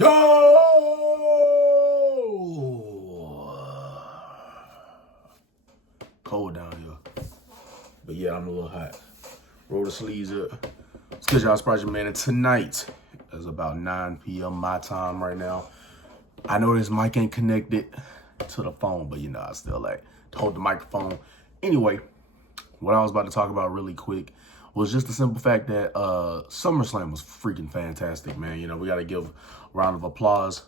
Yo! Cold down here. But yeah, I'm a little hot. Roll the sleeves up. It's good, y'all. It's Project Man. And tonight is about 9 p.m. my time right now. I know this mic ain't connected to the phone, but you know, I still like to hold the microphone. Anyway, what I was about to talk about really quick was just the simple fact that Summerslam was freaking fantastic, man. You know, we got to give a round of applause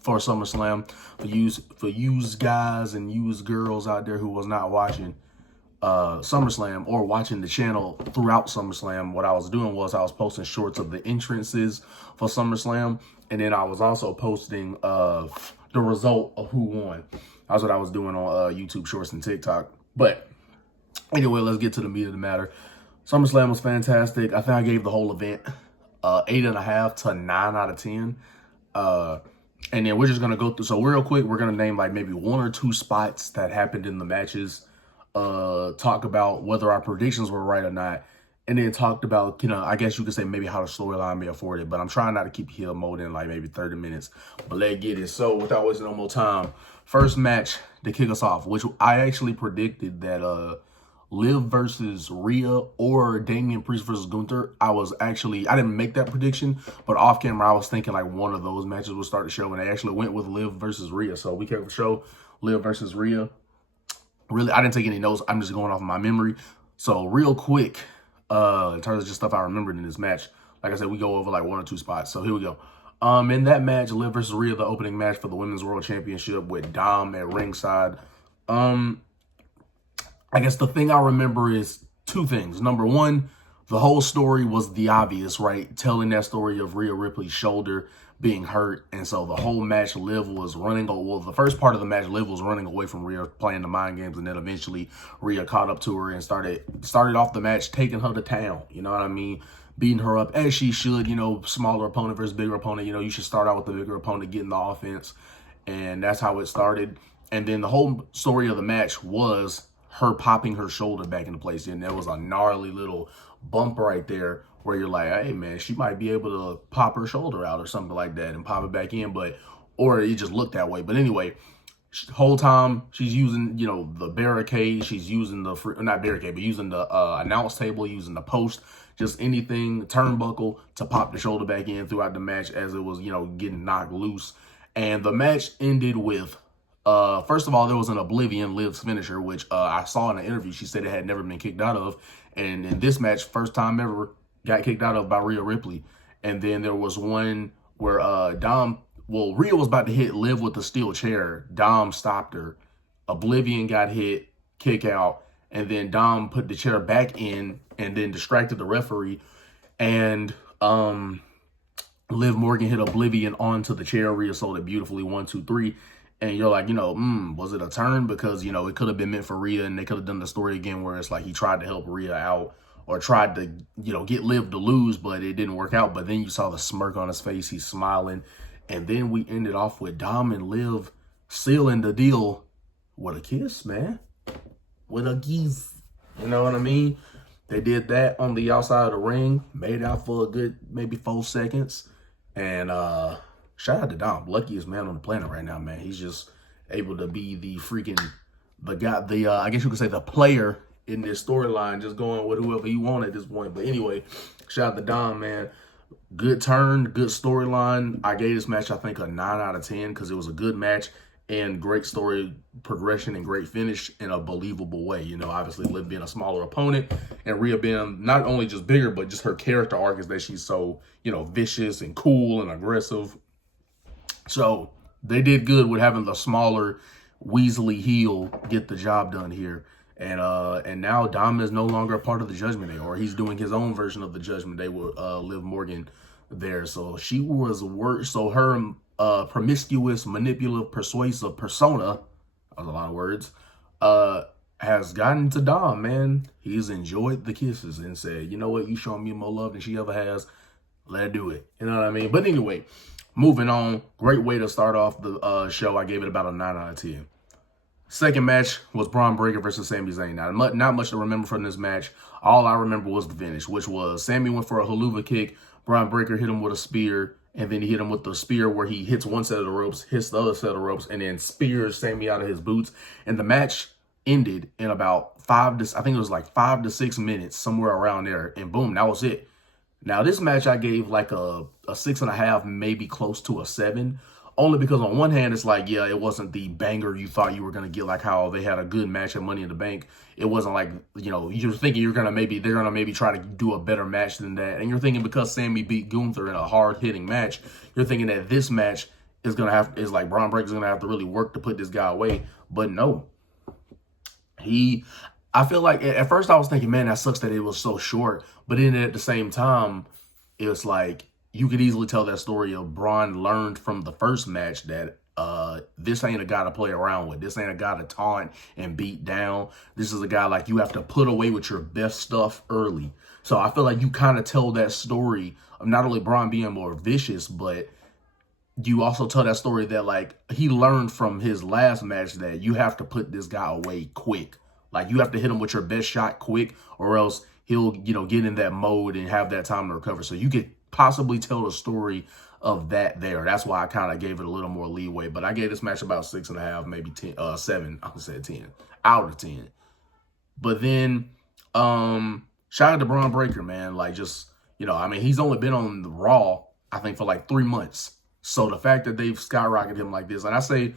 for Summerslam, for you guys and you girls out there who was not watching SummerSlam or watching the channel throughout SummerSlam. What I was doing was I was posting shorts of the entrances for SummerSlam, and then I was also posting the result of who won. That's what I was doing on YouTube Shorts and TikTok. But anyway, let's get to the meat of the matter. SummerSlam was fantastic. I think I gave the whole event 8.5 to 9 out of 10. And then we're just gonna go through. So real quick, we're gonna name like maybe 1 or 2 spots that happened in the matches. Talk about whether our predictions were right or not, and then talked about, you know, I guess you could say maybe how the storyline may afford it. But I'm trying not to keep heel mode in like maybe 30 minutes. But let's get it. So without wasting no more time, first match to kick us off, which I actually predicted that Liv versus Rhea or Damian Priest versus Gunther. I didn't make that prediction, but off camera I was thinking like one of those matches would start the show, and I actually went with Liv versus Rhea. So we kept the show Liv versus Rhea. Really, I didn't take any notes. I'm just going off of my memory. So real quick, in terms of just stuff I remembered in this match, like I said, we go over like 1 or 2 spots. So here we go. In that match, Liv versus Rhea, the opening match for the Women's World Championship with Dom at ringside. I guess the thing I remember is 2 things. Number 1, the whole story was the obvious, right? Telling that story of Rhea Ripley's shoulder being hurt. And so the whole match, Liv was running. Well, the first part of the match, Liv was running away from Rhea, playing the mind games. And then eventually Rhea caught up to her and started off the match taking her to town. You know what I mean? Beating her up as she should. You know, smaller opponent versus bigger opponent. You know, you should start out with the bigger opponent, getting the offense. And that's how it started. And then the whole story of the match was her popping her shoulder back into place. And there was a gnarly little bump right there where you're like, hey man, she might be able to pop her shoulder out or something like that and pop it back in, or it just looked that way. But anyway, whole time she's using, you know, the barricade, she's using the, not barricade, but using the announce table, using the post, just anything, turnbuckle to pop the shoulder back in throughout the match as it was, you know, getting knocked loose. And the match ended with, first of all, there was an Oblivion, Liv's finisher, which I saw in an interview. She said it had never been kicked out of. And in this match, first time ever, got kicked out of by Rhea Ripley. And then there was one where Rhea was about to hit Liv with the steel chair. Dom stopped her. Oblivion got hit, kick out. And then Dom put the chair back in and then distracted the referee. And Liv Morgan hit Oblivion onto the chair. Rhea sold it beautifully, 1, 2, 3. And you're like, you know, was it a turn? Because, you know, it could have been meant for Rhea, and they could have done the story again where it's like he tried to help Rhea out or tried to, you know, get Liv to lose, but it didn't work out. But then you saw the smirk on his face. He's smiling. And then we ended off with Dom and Liv sealing the deal with a kiss, man. With a kiss. You know what I mean? They did that on the outside of the ring, made out for a good maybe 4 seconds. And shout out to Dom, luckiest man on the planet right now, man. He's just able to be the guy, I guess you could say the player in this storyline, just going with whoever you want at this point. But anyway, shout out to Dom, man. Good turn, good storyline. I gave this match, I think, a 9 out of 10 because it was a good match and great story progression and great finish in a believable way. You know, obviously Liv being a smaller opponent and Rhea being not only just bigger, but just her character arc is that she's so, you know, vicious and cool and aggressive. So they did good with having the smaller Weasley heel get the job done here. And now Dom is no longer a part of the Judgment Day, or he's doing his own version of the Judgment Day with Liv Morgan there. So she was her promiscuous, manipulative, persuasive persona, that was a lot of words, has gotten to Dom, man. He's enjoyed the kisses and said, you know what, you showing me more love than she ever has. Let's do it. You know what I mean? But anyway, moving on. Great way to start off the show. I gave it about a 9 out of 10. Second match was Braun Breaker versus Sami Zayn. Now, not much to remember from this match. All I remember was the finish, which was Sami went for a haluva kick. Braun Breaker hit him with a spear. and then he hit him with the spear where he hits one set of the ropes, hits the other set of ropes, and then spears Sammy out of his boots. And the match ended in about I think it was like 5 to 6 minutes, somewhere around there, and boom, that was it. Now, this match I gave like a 6.5, maybe close to a 7. Only because on one hand, it's like, yeah, it wasn't the banger you thought you were going to get, like how they had a good match at Money in the Bank. It wasn't like, you know, you're thinking they're going to maybe try to do a better match than that. And you're thinking because Sammy beat Gunther in a hard-hitting match, you're thinking that this match is like Braun Breaker's going to have to really work to put this guy away. But no. I feel like at first I was thinking, man, that sucks that it was so short. But then at the same time, it's like you could easily tell that story of Braun learned from the first match that this ain't a guy to play around with. This ain't a guy to taunt and beat down. This is a guy like you have to put away with your best stuff early. So I feel like you kind of tell that story of not only Braun being more vicious, but you also tell that story that like he learned from his last match that you have to put this guy away quick. Like you have to hit him with your best shot quick, or else he'll, you know, get in that mode and have that time to recover. So you could possibly tell the story of that there. That's why I kind of gave it a little more leeway. But I gave this match about 6.5, maybe 10, 7. I said 10 out of 10. But then, shout out to Braun Breaker, man. Like just, you know, I mean, he's only been on the Raw, I think, for like 3 months. So the fact that they've skyrocketed him like this, and I say,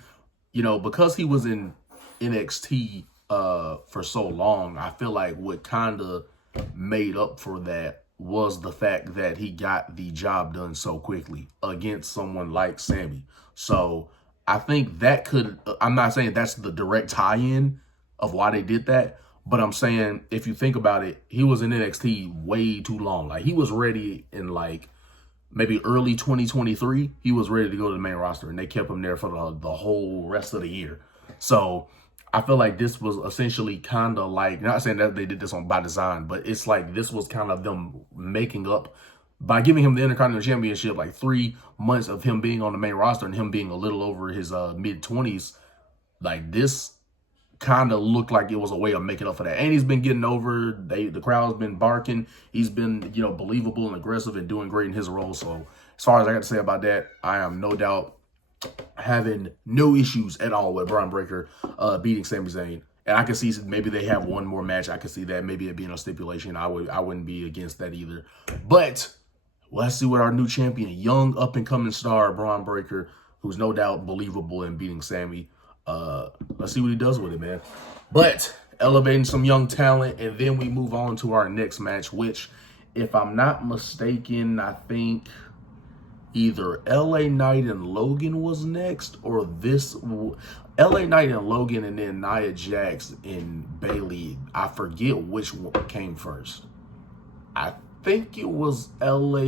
you know, because he was in NXT for so long, I feel like what kind of made up for that was the fact that he got the job done so quickly against someone like Sammy. So I think that could, I'm not saying that's the direct tie-in of why they did that, but I'm saying if you think about it, he was in NXT way too long. Like he was ready in like maybe early 2023, he was ready to go to the main roster, and they kept him there for the whole rest of the year. So I feel like this was essentially kind of like, not saying that they did this by design, but it's like this was kind of them making up by giving him the Intercontinental Championship, like 3 months of him being on the main roster and him being a little over his mid-20s. Like this kind of looked like it was a way of making up for that. And he's been getting over, the crowd's been barking. He's been, you know, believable and aggressive and doing great in his role. So as far as I got to say about that, I am no doubt having no issues at all with Braun Breaker beating Sami Zayn. And I can see maybe they have one more match. I can see that maybe it being a stipulation. I wouldn't be against that either. But let's see what our new champion, young up-and-coming star Braun Breaker, who's no doubt believable in beating Sami. Let's see what he does with it, man. But elevating some young talent, and then we move on to our next match, which, if I'm not mistaken, I think either LA Knight and Logan was next, or this LA Knight and Logan, and then Nia Jax and Bayley. I forget which one came first. I think it was LA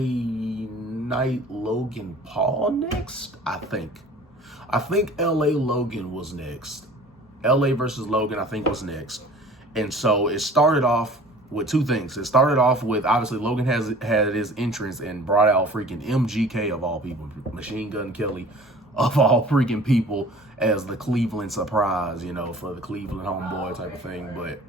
Knight, Logan Paul next. I think LA Logan was next. LA versus Logan, I think, was next. And so it started off with two things. It started off with, obviously, Logan had his entrance and brought out freaking MGK of all people, Machine Gun Kelly of all freaking people, as the Cleveland surprise, you know, for the Cleveland homeboy type of thing. But